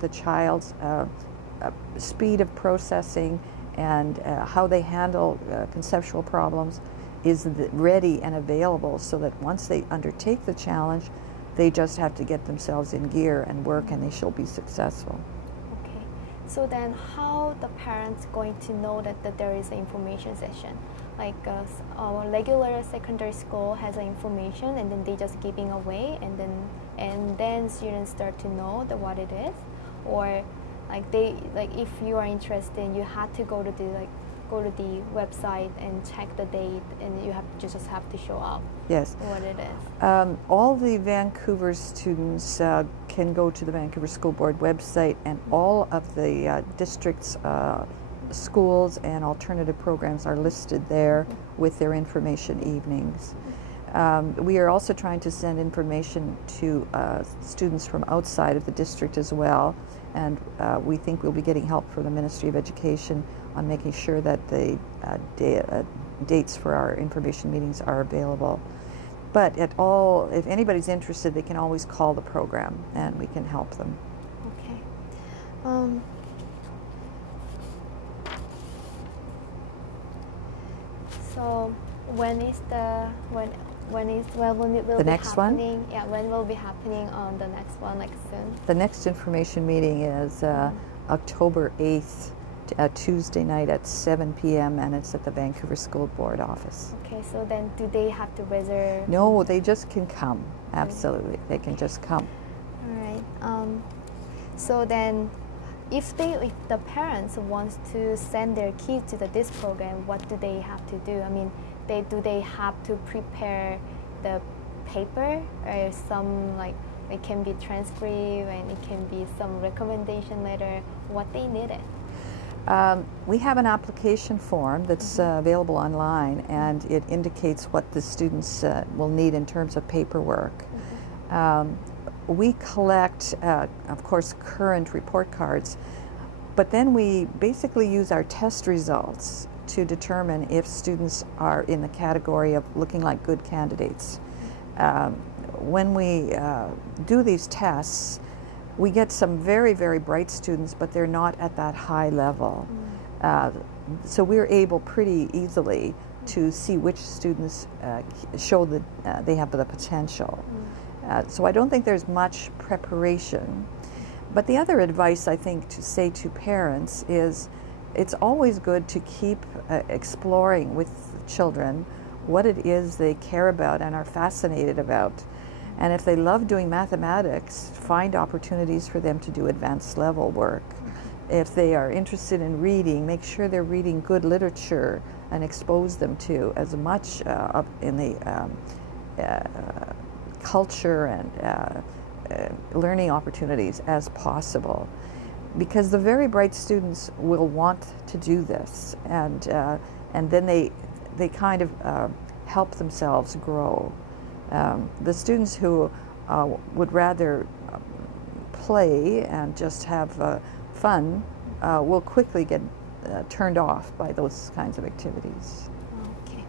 the child's speed of processing and how they handle conceptual problems is ready and available, so that once they undertake the challenge, they just have to get themselves in gear and work, and they shall be successful. Okay, so then how the parents going to know that there is an information session? Like our regular secondary school has an information, and then they just giving away, and then students start to know what it is, or like if you are interested, you have to go to the website and check the date, and you just have to show up. Yes. What it is. All the Vancouver students can go to the Vancouver School Board website, and all of the district's schools and alternative programs are listed there with their information evenings. We are also trying to send information to students from outside of the district as well, and we think we'll be getting help from the Ministry of Education on making sure that the dates for our information meetings are available. But if anybody's interested, they can always call the program and we can help them. Okay. So when it will the be next happening? one? Yeah, when will be happening on the next one, like soon? The next information meeting is October 8th, Tuesday night at 7 p.m. and it's at the Vancouver School Board office. Okay, so then do they have to reserve? No, they just can come. Absolutely, they can just come. All right. So then, if the parents want to send their kids to this program, what do they have to do? I mean, do they have to prepare the paper, or some, like, it can be transcript and it can be some recommendation letter, what they needed? We have an application form that's available online, and it indicates what the students will need in terms of paperwork. We collect, of course, current report cards, but then we basically use our test results to determine if students are in the category of looking like good candidates. When we do these tests, we get some very, very bright students, but they're not at that high level. So we're able pretty easily to see which students show that they have the potential. So I don't think there's much preparation. But the other advice I think to say to parents is it's always good to keep exploring with children what it is they care about and are fascinated about. And if they love doing mathematics, find opportunities for them to do advanced level work. If they are interested in reading, make sure they're reading good literature and expose them to as much in the culture and learning opportunities as possible. Because the very bright students will want to do this, and then they kind of help themselves grow. The students who would rather play and just have fun will quickly get turned off by those kinds of activities. Okay.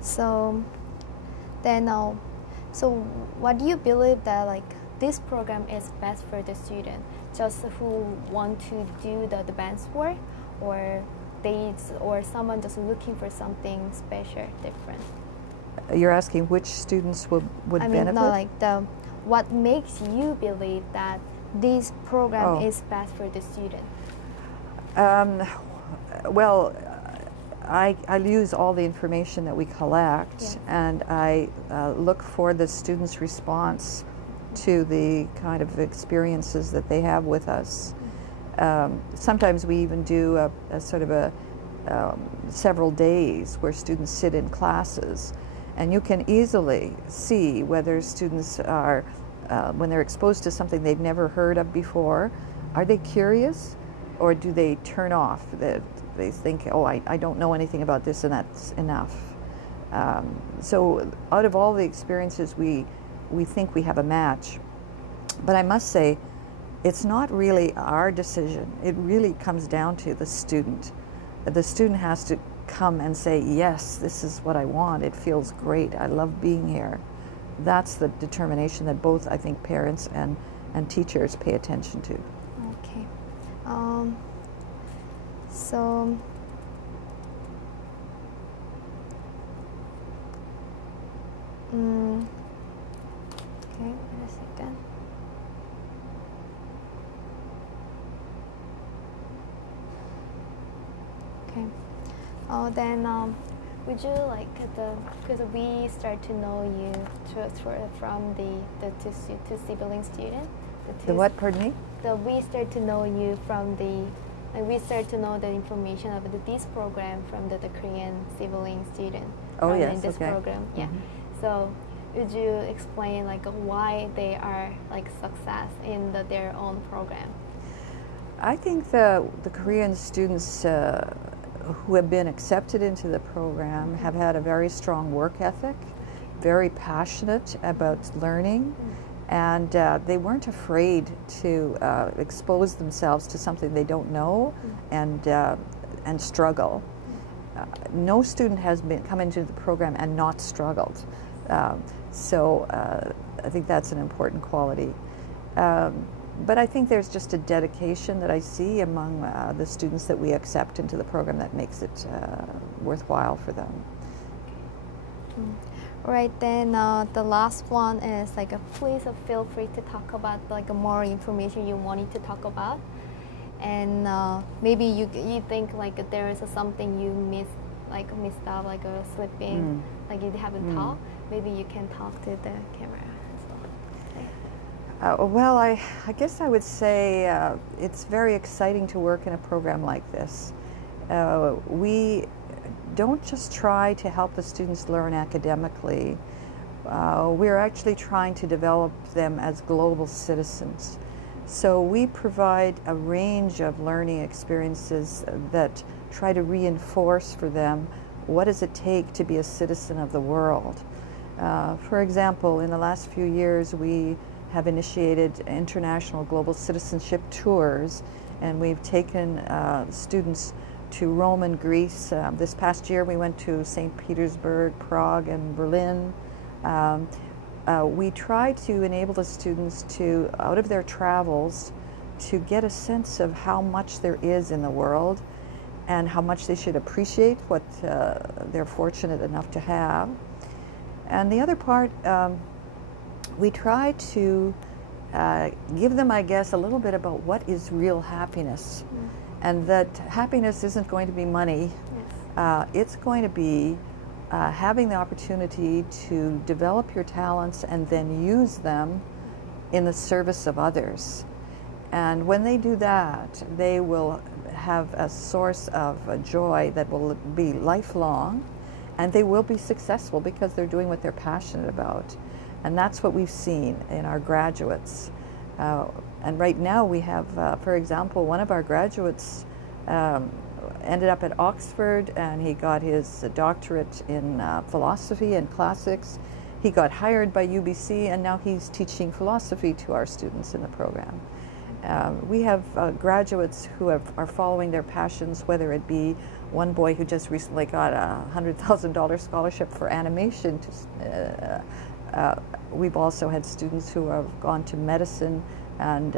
So then, so what do you believe that this program is best for the student, just who want to do the advanced work, or someone just looking for something special, different? You're asking which students would benefit? No, what makes you believe that this program is best for the student? Well, I use all the information that we collect, and I look for the students' response to the kind of experiences that they have with us. Sometimes we even do a sort of several days where students sit in classes, and you can easily see whether students are, when they're exposed to something they've never heard of before, are they curious, or do they turn off? They think, oh, I don't know anything about this, and that's enough. So out of all the experiences, we think we have a match. But I must say, it's not really our decision. It really comes down to the student. The student has to come and say, yes, this is what I want. It feels great. I love being here. That's the determination that both, I think, parents and teachers pay attention to. Okay. So. Okay, wait a second. Okay. Then would you like because we start to know you from the two sibling student. The what, pardon me? We start to know you from we start to know the information of this program from the Korean sibling student. Oh, yes, in this okay. program, yeah. So would you explain why they are success in their own program? I think the Korean students who have been accepted into the program have had a very strong work ethic, very passionate about learning, and they weren't afraid to expose themselves to something they don't know and struggle. No student has come into the program and not struggled. So I think that's an important quality. But I think there's just a dedication that I see among the students that we accept into the program that makes it worthwhile for them. Right, then the last one is please feel free to talk about more information you wanted to talk about, and maybe you think there is something you missed out, slipping, you haven't talked. Maybe you can talk to the camera. Well, I guess I would say it's very exciting to work in a program like this. We don't just try to help the students learn academically. We're actually trying to develop them as global citizens. So we provide a range of learning experiences that try to reinforce for them what does it take to be a citizen of the world. For example, in the last few years, we have initiated international global citizenship tours, and we've taken students to Rome and Greece. This past year we went to St. Petersburg, Prague, and Berlin. We try to enable the students to, out of their travels, to get a sense of how much there is in the world and how much they should appreciate what they're fortunate enough to have. And the other part, we try to give them, I guess, a little bit about what is real happiness, and that happiness isn't going to be money. Yes. It's going to be having the opportunity to develop your talents and then use them in the service of others. And when they do that, they will have a source of joy that will be lifelong, and they will be successful because they're doing what they're passionate about. And that's what we've seen in our graduates. And right now we have, for example, one of our graduates ended up at Oxford, and he got his doctorate in philosophy and classics. He got hired by UBC, and now he's teaching philosophy to our students in the program. We have graduates who are following their passions, whether it be one boy who just recently got a $100,000 scholarship for animation. We've also had students who have gone to medicine and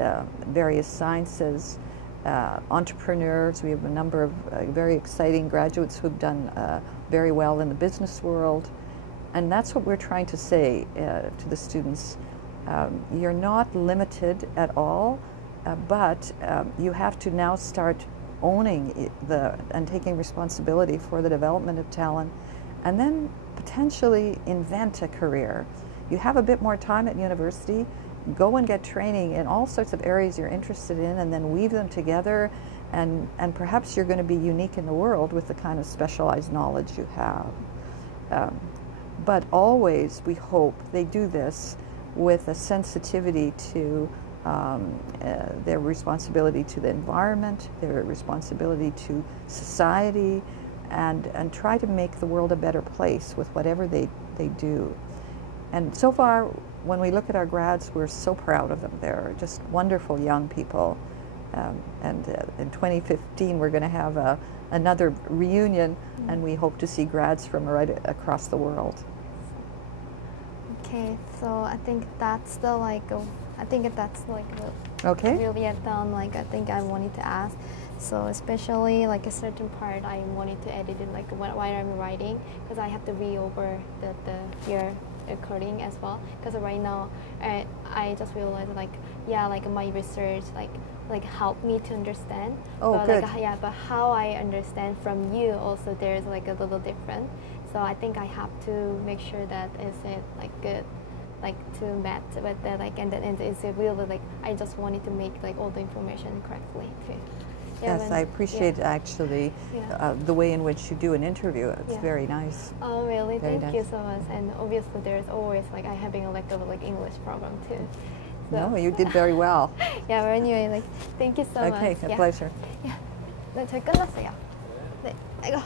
various sciences, entrepreneurs. We have a number of very exciting graduates who've done very well in the business world. And that's what we're trying to say to the students. You're not limited at all, but you have to now start owning and taking responsibility for the development of talent, and then potentially invent a career. You have a bit more time at university, go and get training in all sorts of areas you're interested in, and then weave them together, and perhaps you're going to be unique in the world with the kind of specialized knowledge you have. But always, we hope they do this with a sensitivity to their responsibility to the environment, their responsibility to society, and try to make the world a better place with whatever they do. And so far, when we look at our grads, we're so proud of them. They're just wonderful young people. And in 2015, we're going to have another reunion, and we hope to see grads from right across the world. Okay, so I think that's Okay. Really yet done. Like I think I wanted to ask. So especially like a certain part I wanted to edit it like while I'm writing because I have to read over the your recording as well because right now I just realized like yeah like my research like helped me to understand. Oh, but good. Like, yeah, but how I understand from you also there's like a little different. So I think I have to make sure that is it like good like to match with that like and then is it really like I just wanted to make like all the information correctly too. Yeah, Yes, I appreciate actually the way in which you do an interview. It's very nice. Oh, really? Very Thank nice. you so much. And obviously, there's always like I having a lack of like English problem too. So. No, you did very well. Yeah, but anyway, like thank you so much. Okay, a pleasure. 네, 저희 끝났어요. 네, 아이고.